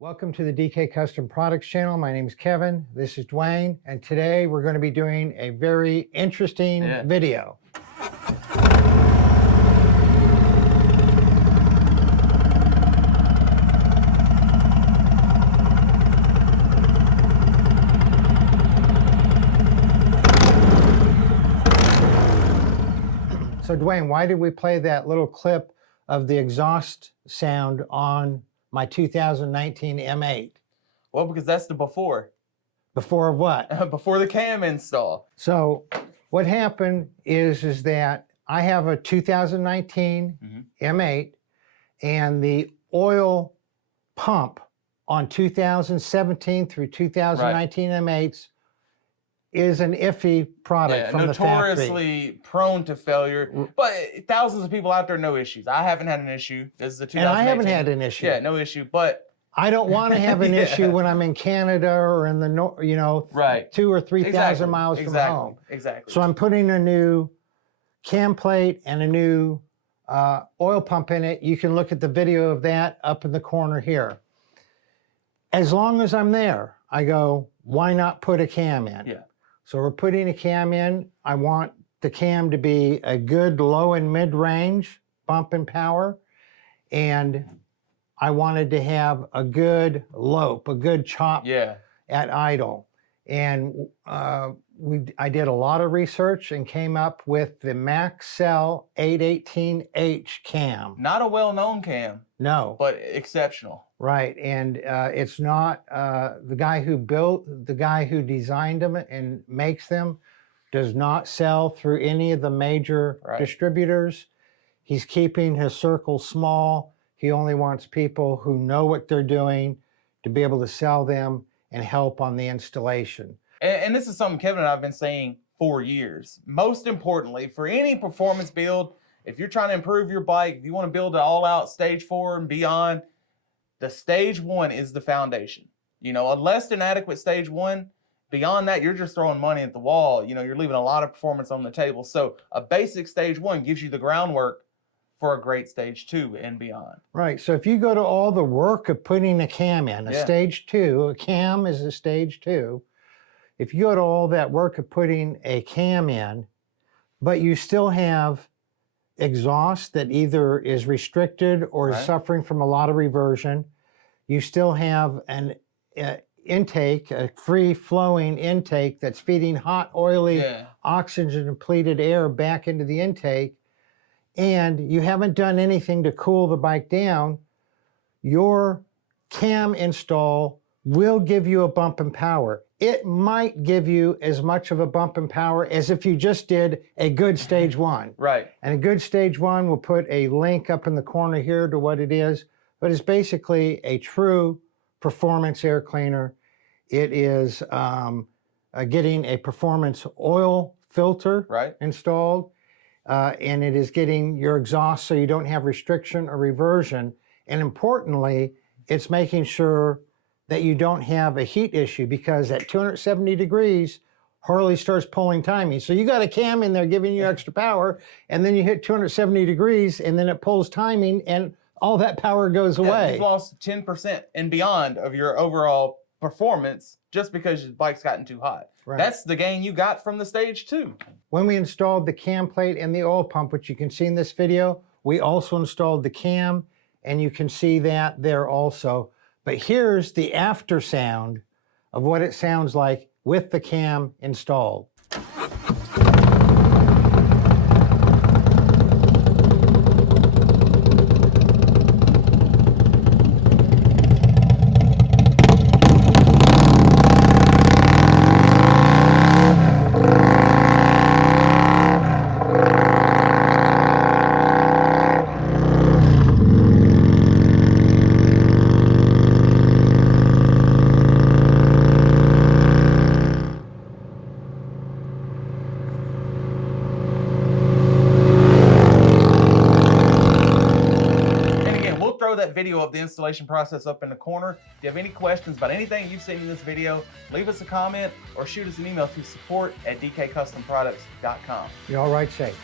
Welcome to the DK Custom Products channel. My name is Kevin. This is Dwayne, and today we're going to be doing a very interesting video. So Dwayne, why did we play that little clip of the exhaust sound on my 2019 M8? Well, because that's the before. Before of what? Before the cam install. So what happened is that I have a 2019 M8, and the oil pump on 2017 through 2019 M8s is an iffy product from the factory. Notoriously prone to failure, but thousands of people out there, no issues. I haven't had an issue. This is the 2018. And I haven't had an issue. Yeah, no issue, but I don't want to have an issue when I'm in Canada or in the north, 2,000 or 3,000 miles from home. Exactly. So I'm putting a new cam plate and a new oil pump in it. You can look at the video of that up in the corner here. As long as I'm there, I go, why not put a cam in? Yeah. So we're putting a cam in. I want the cam to be a good low and mid range bump and power. And I wanted to have a good lope, a good chop at idle. And I did a lot of research and came up with the Maxell 818H cam. Not a well-known cam. No. But exceptional. Right, and it's not, the guy who designed them and makes them does not sell through any of the major distributors. He's keeping his circle small. He only wants people who know what they're doing to be able to sell them and help on the installation. And this is something Kevin and I have been saying for years. Most importantly, for any performance build, if you're trying to improve your bike, if you want to build an all-out stage 4 and beyond, the stage 1 is the foundation. A less than adequate stage 1, beyond that, you're just throwing money at the wall. You're leaving a lot of performance on the table. So a basic stage 1 gives you the groundwork for a great stage 2 and beyond. Right, so if you go to all the work of putting a cam in, a stage 2, a cam is a stage 2. If you go to all that work of putting a cam in, but you still have exhaust that either is restricted or is suffering from a lot of reversion, you still have an intake, a free-flowing intake that's feeding hot, oily, oxygen-depleted air back into the intake, and you haven't done anything to cool the bike down, your cam install will give you a bump in power. It might give you as much of a bump in power as if you just did a good stage 1. Right. And a good stage 1, we'll put a link up in the corner here to what it is, but it's basically a true performance air cleaner. It is getting a performance oil filter installed, and it is getting your exhaust so you don't have restriction or reversion. And importantly, it's making sure that you don't have a heat issue, because at 270 degrees, Harley starts pulling timing. So you got a cam in there giving you extra power, and then you hit 270 degrees, and then it pulls timing, and all that power goes away. You've lost 10% and beyond of your overall performance just because your bike's gotten too hot. Right. That's the gain you got from the stage 2. When we installed the cam plate and the oil pump, which you can see in this video, we also installed the cam, and you can see that there also. But here's the after sound of what it sounds like with the cam installed. That video of the installation process up in the corner. If you have any questions about anything you've seen in this video, leave us a comment or shoot us an email to support@dkcustomproducts.com. You all right, safe.